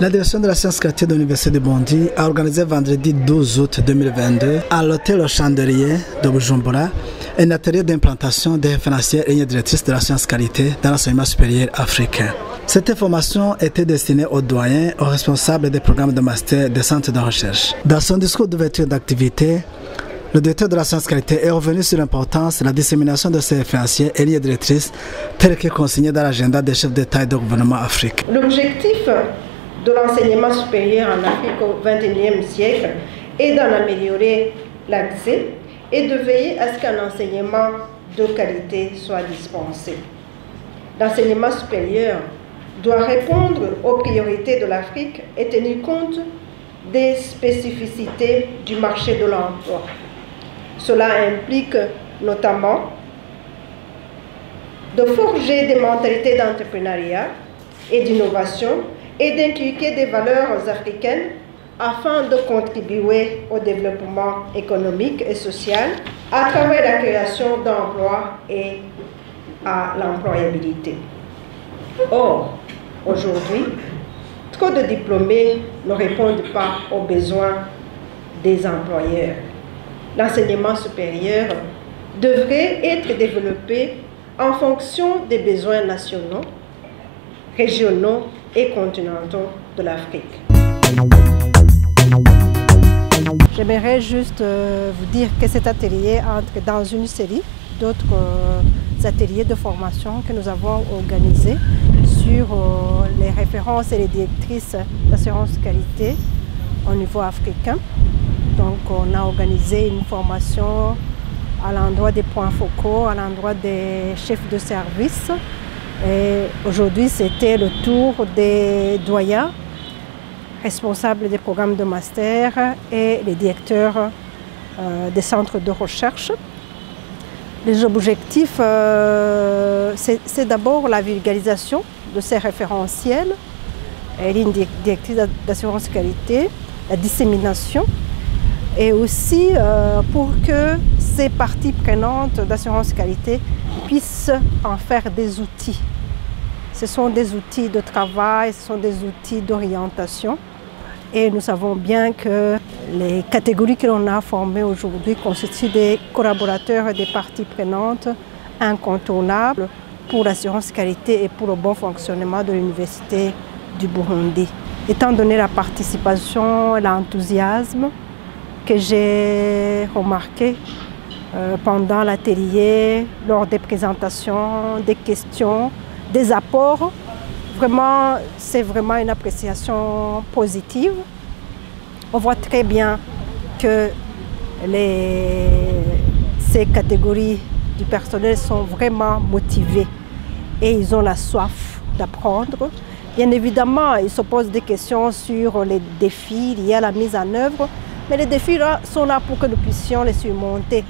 La direction de la science qualité de l'Université de Bondy a organisé vendredi 12 août 2022 à l'hôtel Chandelier de Bujumbura un atelier d'implantation des référentiels et lignes directrices de la science qualité dans l'enseignement supérieur africain. Cette formation était destinée aux doyens, aux responsables des programmes de master des centres de recherche. Dans son discours d'ouverture d'activité, le directeur de la science qualité est revenu sur l'importance de la dissémination de ces référentiels et lignes directrices telles que consignées dans l'agenda des chefs d'État et de gouvernement africains. L'objectif de l'enseignement supérieur en Afrique au XXIe siècle est d'en améliorer l'accès et de veiller à ce qu'un enseignement de qualité soit dispensé. L'enseignement supérieur doit répondre aux priorités de l'Afrique et tenir compte des spécificités du marché de l'emploi. Cela implique notamment de forger des mentalités d'entrepreneuriat et d'innovation et d'inculquer des valeurs africaines afin de contribuer au développement économique et social à travers la création d'emplois et à l'employabilité. Or, aujourd'hui, trop de diplômés ne répondent pas aux besoins des employeurs. L'enseignement supérieur devrait être développé en fonction des besoins nationaux, régionaux et continentaux de l'Afrique. J'aimerais juste vous dire que cet atelier entre dans une série d'autres ateliers de formation que nous avons organisés sur les références et les directrices d'assurance qualité au niveau africain. Donc on a organisé une formation à l'endroit des points focaux, à l'endroit des chefs de service. Et aujourd'hui, c'était le tour des doyens, responsables des programmes de master et les directeurs des centres de recherche. Les objectifs, c'est d'abord la vulgarisation de ces référentiels, et lignes directrices d'assurance qualité, la dissémination, et aussi pour que ces parties prenantes d'assurance qualité puissent en faire des outils. Ce sont des outils de travail, ce sont des outils d'orientation. Et nous savons bien que les catégories que l'on a formées aujourd'hui constituent des collaborateurs et des parties prenantes incontournables pour l'assurance qualité et pour le bon fonctionnement de l'Université du Burundi. Étant donné la participation et l'enthousiasme que j'ai remarqué pendant l'atelier, lors des présentations, des questions, des apports, vraiment, c'est vraiment une appréciation positive. On voit très bien que ces catégories du personnel sont vraiment motivées et ils ont la soif d'apprendre. Bien évidemment, ils se posent des questions sur les défis liés à la mise en œuvre, mais les défis là, sont là pour que nous puissions les surmonter.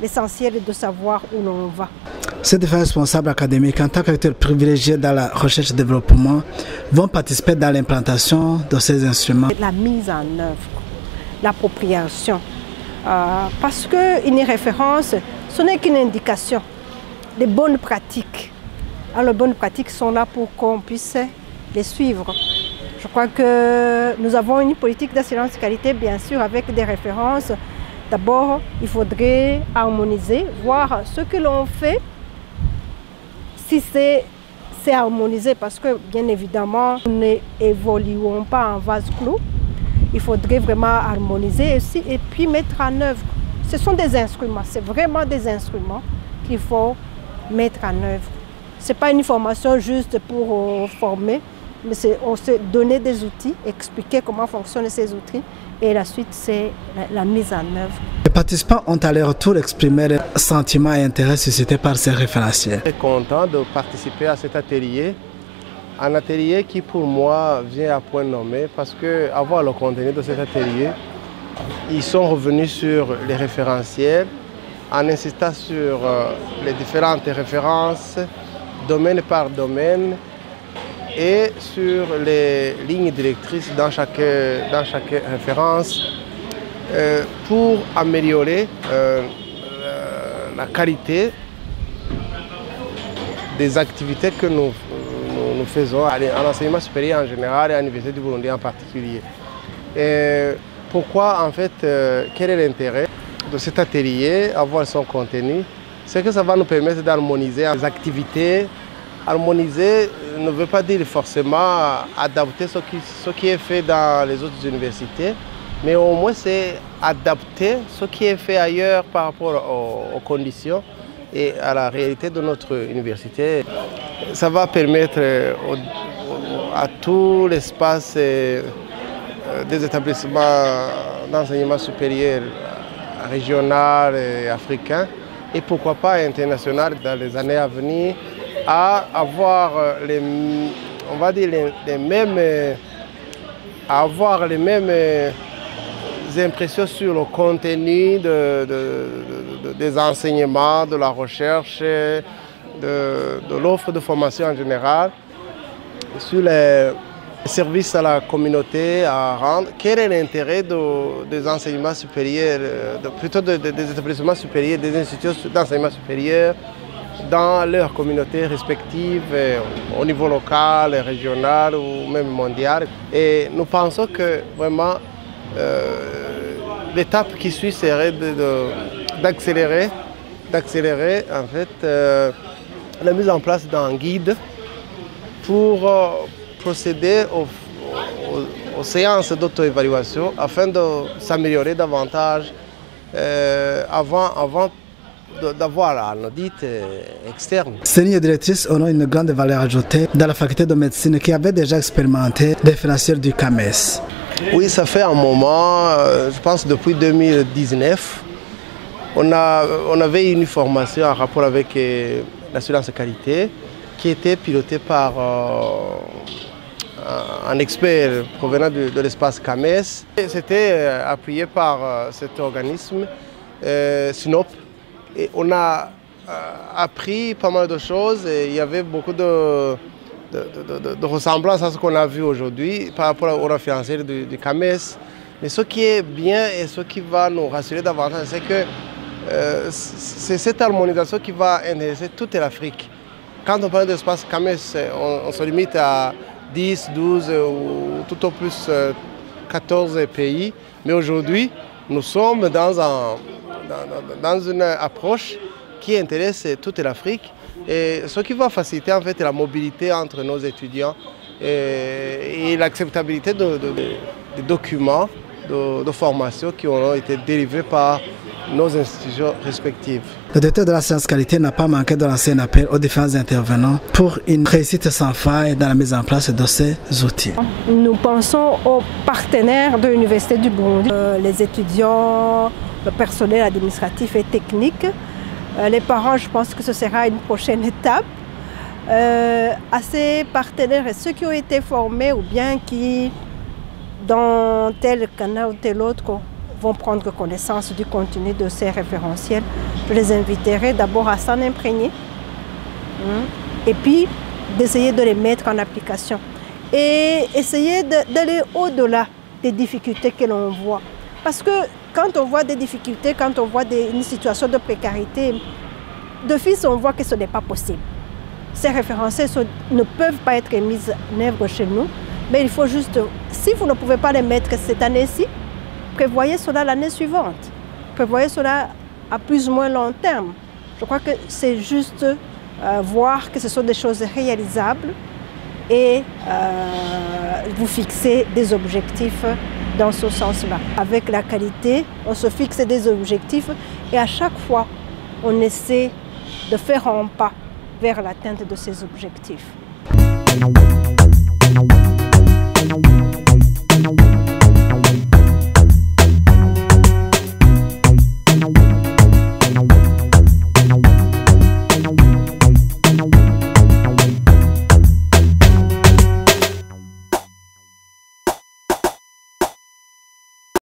L'essentiel est de savoir où l'on va. Ces différents responsables académiques, en tant qu'acteurs privilégiés dans la recherche et développement, vont participer dans l'implantation de ces instruments. La mise en œuvre, l'appropriation, parce qu'une référence, ce n'est qu'une indication. Les bonnes pratiques. Alors, les bonnes pratiques sont là pour qu'on puisse les suivre. Je crois que nous avons une politique d'assurance qualité, bien sûr, avec des références. D'abord, il faudrait harmoniser, voir ce que l'on fait, si c'est harmonisé, parce que, bien évidemment, nous n'évoluons pas en vase clos. Il faudrait vraiment harmoniser aussi et puis mettre en œuvre. Ce sont des instruments, c'est vraiment des instruments qu'il faut mettre en œuvre. Ce n'est pas une formation juste pour former, mais on se donner des outils, expliquer comment fonctionnent ces outils et la suite c'est la mise en œuvre. Les participants ont à leur tour exprimé leurs sentiments et intérêts suscités par ces référentiels. Je suis content de participer à cet atelier, un atelier qui pour moi vient à point nommé parce que avoir le contenu de cet atelier, ils sont revenus sur les référentiels en insistant sur les différentes références, domaine par domaine, et sur les lignes directrices dans chaque référence pour améliorer la qualité des activités que nous nous faisons en enseignement supérieur en général et à l'Université du Burundi en particulier. Et pourquoi en fait, quel est l'intérêt de cet atelier, avoir son contenu? C'est que ça va nous permettre d'harmoniser les activités. Harmoniser ne veut pas dire forcément adapter ce qui est fait dans les autres universités, mais au moins c'est adapter ce qui est fait ailleurs par rapport aux conditions et à la réalité de notre université. Ça va permettre à tout l'espace des établissements d'enseignement supérieur régional et africain, et pourquoi pas international dans les années à venir, à avoir on va dire les mêmes impressions sur le contenu des enseignements, de la recherche, de l'offre de formation en général, sur les services à la communauté à rendre. Quel est l'intérêt des enseignements supérieurs, plutôt des établissements supérieurs, des institutions d'enseignement supérieur dans leurs communautés respectives, au niveau local, régional ou même mondial. Et nous pensons que vraiment l'étape qui suit serait d'accélérer en fait la mise en place d'un guide pour procéder aux séances d'auto-évaluation afin de s'améliorer davantage avant d'avoir un audit externe. Ces lignes directrices auront une grande valeur ajoutée dans la faculté de médecine qui avait déjà expérimenté les référentiels du CAMES. Oui, ça fait un moment, je pense depuis 2019, on avait une formation en rapport avec l'assurance qualité qui était pilotée par un expert provenant de l'espace CAMES. C'était appuyé par cet organisme, SINOP. Et on a appris pas mal de choses et il y avait beaucoup de ressemblances à ce qu'on a vu aujourd'hui par rapport au référentiel du CAMES. Mais ce qui est bien et ce qui va nous rassurer davantage, c'est que c'est cette harmonisation qui va intéresser toute l'Afrique. Quand on parle d'espace CAMES, on se limite à 10, 12 ou tout au plus 14 pays. Mais aujourd'hui, nous sommes dans une approche qui intéresse toute l'Afrique, et ce qui va faciliter en fait la mobilité entre nos étudiants et l'acceptabilité des documents de formation qui auront été délivrés par nos institutions respectives. Le directeur de la science qualité n'a pas manqué de lancer un appel aux différents intervenants pour une réussite sans faille dans la mise en place de ces outils. Nous pensons aux partenaires de l'Université du Burundi, les étudiants, le personnel administratif et technique. Les parents, je pense que ce sera une prochaine étape. À ces partenaires et ceux qui ont été formés ou bien qui, dans tel canal ou tel autre, vont prendre connaissance du contenu de ces référentiels, je les inviterai d'abord à s'en imprégner et puis d'essayer de les mettre en application et essayer d'aller au-delà des difficultés que l'on voit. Parce que quand on voit des difficultés, quand on voit une situation de précarité, d'office on voit que ce n'est pas possible. Ces référentiels ne peuvent pas être mis en œuvre chez nous, mais il faut juste, si vous ne pouvez pas les mettre cette année-ci, prévoyez cela l'année suivante. Prévoyez cela à plus ou moins long terme. Je crois que c'est juste voir que ce sont des choses réalisables et vous fixer des objectifs dans ce sens-là. Avec la qualité, on se fixe des objectifs et à chaque fois, on essaie de faire un pas vers l'atteinte de ces objectifs.